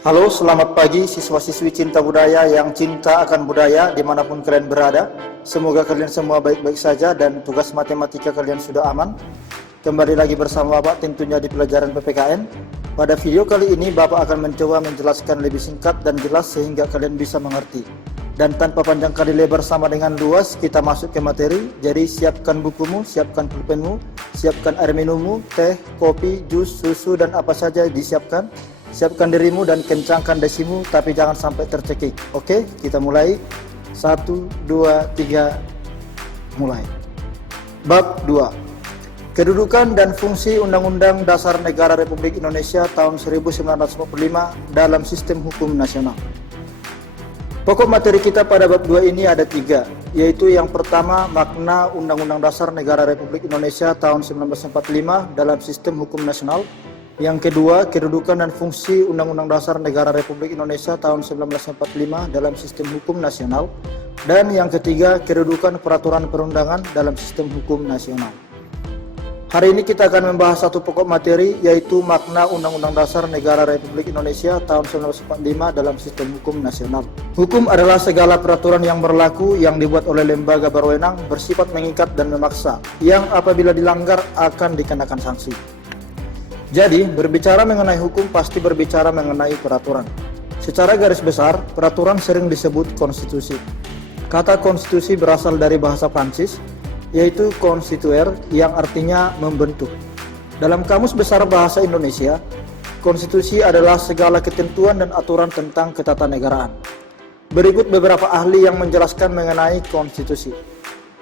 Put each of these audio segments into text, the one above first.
Halo, selamat pagi siswa-siswi cinta budaya yang cinta akan budaya dimanapun kalian berada. Semoga kalian semua baik-baik saja dan tugas matematika kalian sudah aman. Kembali lagi bersama Bapak tentunya di pelajaran PPKN. Pada video kali ini Bapak akan mencoba menjelaskan lebih singkat dan jelas sehingga kalian bisa mengerti. Dan tanpa panjang kali lebar sama dengan luas, kita masuk ke materi. Jadi siapkan bukumu, siapkan pulpenmu, siapkan air minummu, teh, kopi, jus, susu, dan apa saja disiapkan. Siapkan dirimu dan kencangkan desimu, tapi jangan sampai tercekik. Oke, kita mulai. 1, 2, 3, mulai. Bab 2. Kedudukan dan fungsi Undang-Undang Dasar Negara Republik Indonesia tahun 1945 dalam sistem hukum nasional. Pokok materi kita pada bab 2 ini ada 3, yaitu yang pertama makna Undang-Undang Dasar Negara Republik Indonesia tahun 1945 dalam sistem hukum nasional. Yang kedua, kedudukan dan fungsi Undang-Undang Dasar Negara Republik Indonesia tahun 1945 dalam sistem hukum nasional. Dan yang ketiga, kedudukan peraturan perundangan dalam sistem hukum nasional. Hari ini kita akan membahas satu pokok materi, yaitu makna Undang-Undang Dasar Negara Republik Indonesia tahun 1945 dalam sistem hukum nasional. Hukum adalah segala peraturan yang berlaku yang dibuat oleh lembaga berwenang bersifat mengikat dan memaksa, yang apabila dilanggar akan dikenakan sanksi. Jadi, berbicara mengenai hukum pasti berbicara mengenai peraturan. Secara garis besar, peraturan sering disebut konstitusi. Kata konstitusi berasal dari bahasa Prancis, yaitu constituer yang artinya membentuk. Dalam Kamus Besar Bahasa Indonesia, konstitusi adalah segala ketentuan dan aturan tentang ketatanegaraan. Berikut beberapa ahli yang menjelaskan mengenai konstitusi.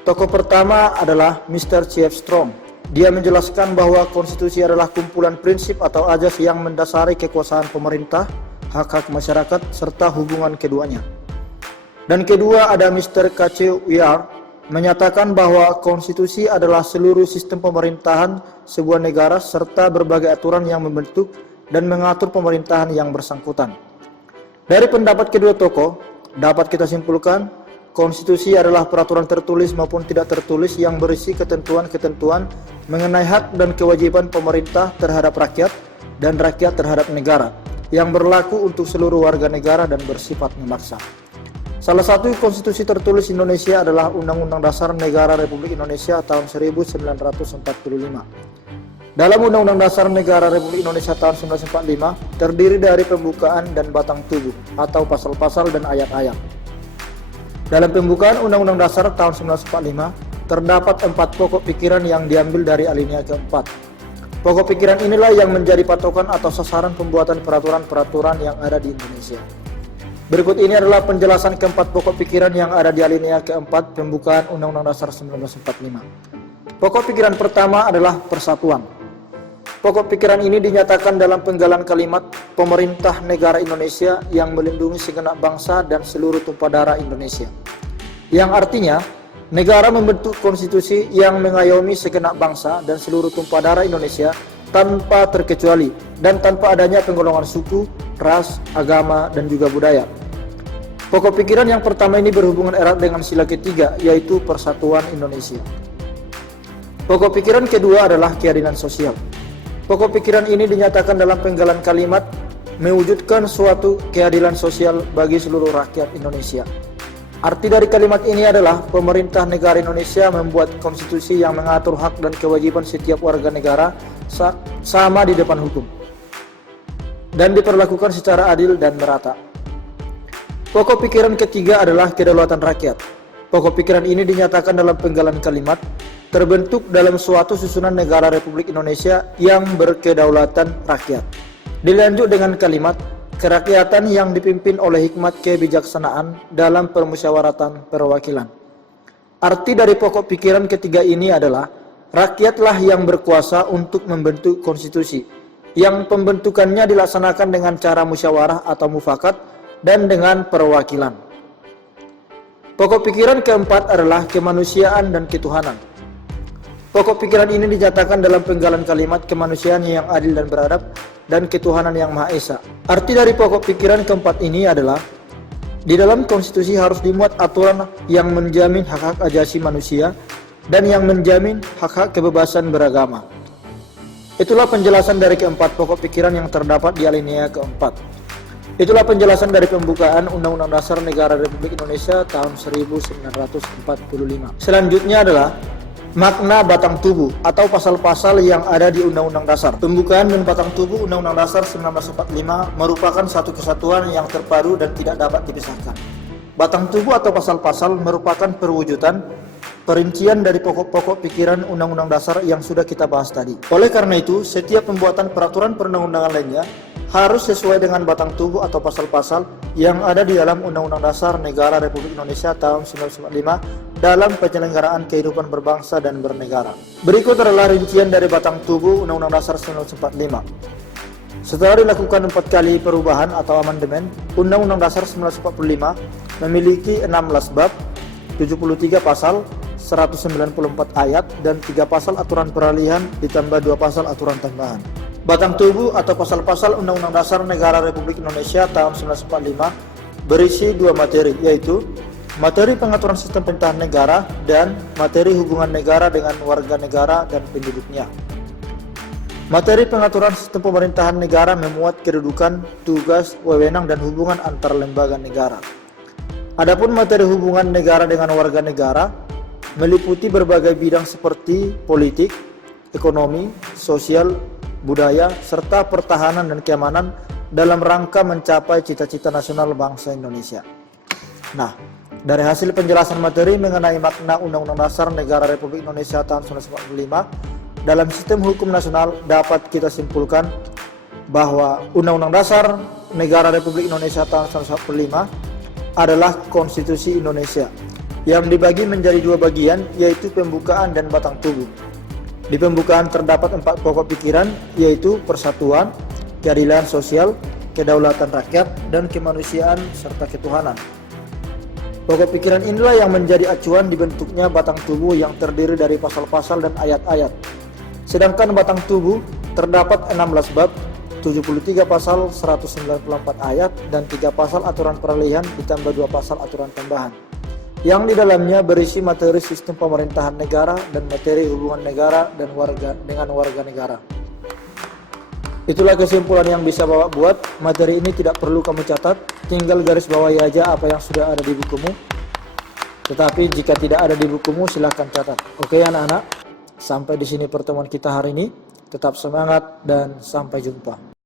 Tokoh pertama adalah Mr. C.F. Strong. Dia menjelaskan bahwa konstitusi adalah kumpulan prinsip atau azas yang mendasari kekuasaan pemerintah, hak-hak masyarakat, serta hubungan keduanya. Dan kedua ada Mr. K.C. Weyr menyatakan bahwa konstitusi adalah seluruh sistem pemerintahan sebuah negara serta berbagai aturan yang membentuk dan mengatur pemerintahan yang bersangkutan. Dari pendapat kedua tokoh, dapat kita simpulkan konstitusi adalah peraturan tertulis maupun tidak tertulis yang berisi ketentuan-ketentuan mengenai hak dan kewajiban pemerintah terhadap rakyat dan rakyat terhadap negara yang berlaku untuk seluruh warga negara dan bersifat memaksa. Salah satu konstitusi tertulis Indonesia adalah Undang-Undang Dasar Negara Republik Indonesia tahun 1945. Dalam Undang-Undang Dasar Negara Republik Indonesia tahun 1945 terdiri dari pembukaan dan batang tubuh atau pasal-pasal dan ayat-ayat. Dalam pembukaan Undang-Undang Dasar tahun 1945, terdapat 4 pokok pikiran yang diambil dari alinea keempat. Pokok pikiran inilah yang menjadi patokan atau sasaran pembuatan peraturan-peraturan yang ada di Indonesia. Berikut ini adalah penjelasan keempat pokok pikiran yang ada di alinea keempat pembukaan Undang-Undang Dasar 1945. Pokok pikiran pertama adalah persatuan. Pokok pikiran ini dinyatakan dalam penggalan kalimat pemerintah negara Indonesia yang melindungi segenap bangsa dan seluruh tumpah darah Indonesia. Yang artinya, negara membentuk konstitusi yang mengayomi segenap bangsa dan seluruh tumpah darah Indonesia tanpa terkecuali dan tanpa adanya penggolongan suku, ras, agama, dan juga budaya. Pokok pikiran yang pertama ini berhubungan erat dengan sila ketiga, yaitu persatuan Indonesia. Pokok pikiran kedua adalah keadilan sosial. Pokok pikiran ini dinyatakan dalam penggalan kalimat mewujudkan suatu keadilan sosial bagi seluruh rakyat Indonesia. Arti dari kalimat ini adalah pemerintah negara Indonesia membuat konstitusi yang mengatur hak dan kewajiban setiap warga negara sama di depan hukum dan diperlakukan secara adil dan merata. Pokok pikiran ketiga adalah kedaulatan rakyat. Pokok pikiran ini dinyatakan dalam penggalan kalimat terbentuk dalam suatu susunan negara Republik Indonesia yang berkedaulatan rakyat. Dilanjut dengan kalimat kerakyatan yang dipimpin oleh hikmat kebijaksanaan dalam permusyawaratan perwakilan. Arti dari pokok pikiran ketiga ini adalah rakyatlah yang berkuasa untuk membentuk konstitusi, yang pembentukannya dilaksanakan dengan cara musyawarah atau mufakat dan dengan perwakilan. Pokok pikiran keempat adalah kemanusiaan dan ketuhanan. Pokok pikiran ini dinyatakan dalam penggalan kalimat kemanusiaan yang adil dan beradab dan ketuhanan yang Maha Esa. Arti dari pokok pikiran keempat ini adalah di dalam konstitusi harus dimuat aturan yang menjamin hak-hak asasi manusia dan yang menjamin hak-hak kebebasan beragama. Itulah penjelasan dari keempat pokok pikiran yang terdapat di alinea keempat. Itulah penjelasan dari pembukaan Undang-Undang Dasar Negara Republik Indonesia tahun 1945. Selanjutnya adalah makna batang tubuh atau pasal-pasal yang ada di Undang-Undang Dasar. Pembukaan dan batang tubuh Undang-Undang Dasar 1945 merupakan satu kesatuan yang terpadu dan tidak dapat dipisahkan. Batang tubuh atau pasal-pasal merupakan perwujudan perincian dari pokok-pokok pikiran Undang-Undang Dasar yang sudah kita bahas tadi. Oleh karena itu, setiap pembuatan peraturan perundang-undangan lainnya harus sesuai dengan batang tubuh atau pasal-pasal yang ada di dalam Undang-Undang Dasar Negara Republik Indonesia tahun 1945 dalam penyelenggaraan kehidupan berbangsa dan bernegara. Berikut adalah rincian dari batang tubuh Undang-Undang Dasar 1945. Setelah dilakukan 4 kali perubahan atau amandemen, Undang-Undang Dasar 1945 memiliki 16 bab, 73 pasal, 194 ayat, dan 3 pasal aturan peralihan ditambah 2 pasal aturan tambahan. Batang tubuh atau pasal-pasal Undang-Undang Dasar Negara Republik Indonesia tahun 1945 berisi 2 materi, yaitu materi pengaturan sistem pemerintahan negara dan materi hubungan negara dengan warga negara dan penduduknya. Materi pengaturan sistem pemerintahan negara memuat kedudukan, tugas, wewenang, dan hubungan antar lembaga negara. Adapun materi hubungan negara dengan warga negara meliputi berbagai bidang seperti politik, ekonomi, sosial, budaya, serta pertahanan dan keamanan dalam rangka mencapai cita-cita nasional bangsa Indonesia. Nah, dari hasil penjelasan materi mengenai makna Undang-Undang Dasar Negara Republik Indonesia tahun 1945 dalam sistem hukum nasional dapat kita simpulkan bahwa Undang-Undang Dasar Negara Republik Indonesia tahun 1945 adalah Konstitusi Indonesia yang dibagi menjadi 2 bagian, yaitu pembukaan dan batang tubuh. Di pembukaan terdapat 4 pokok pikiran, yaitu persatuan, keadilan sosial, kedaulatan rakyat, dan kemanusiaan serta ketuhanan. Pokok pikiran inilah yang menjadi acuan dibentuknya batang tubuh yang terdiri dari pasal-pasal dan ayat-ayat. Sedangkan batang tubuh terdapat 16 bab, 73 pasal, 194 ayat, dan 3 pasal aturan peralihan ditambah 2 pasal aturan tambahan, yang di dalamnya berisi materi sistem pemerintahan negara dan materi hubungan negara dan dengan warga negara. Itulah kesimpulan yang bisa Bapak buat. Materi ini tidak perlu kamu catat, tinggal garis bawahi aja apa yang sudah ada di bukumu. Tetapi jika tidak ada di bukumu, silahkan catat. Oke anak-anak, sampai di sini pertemuan kita hari ini. Tetap semangat dan sampai jumpa.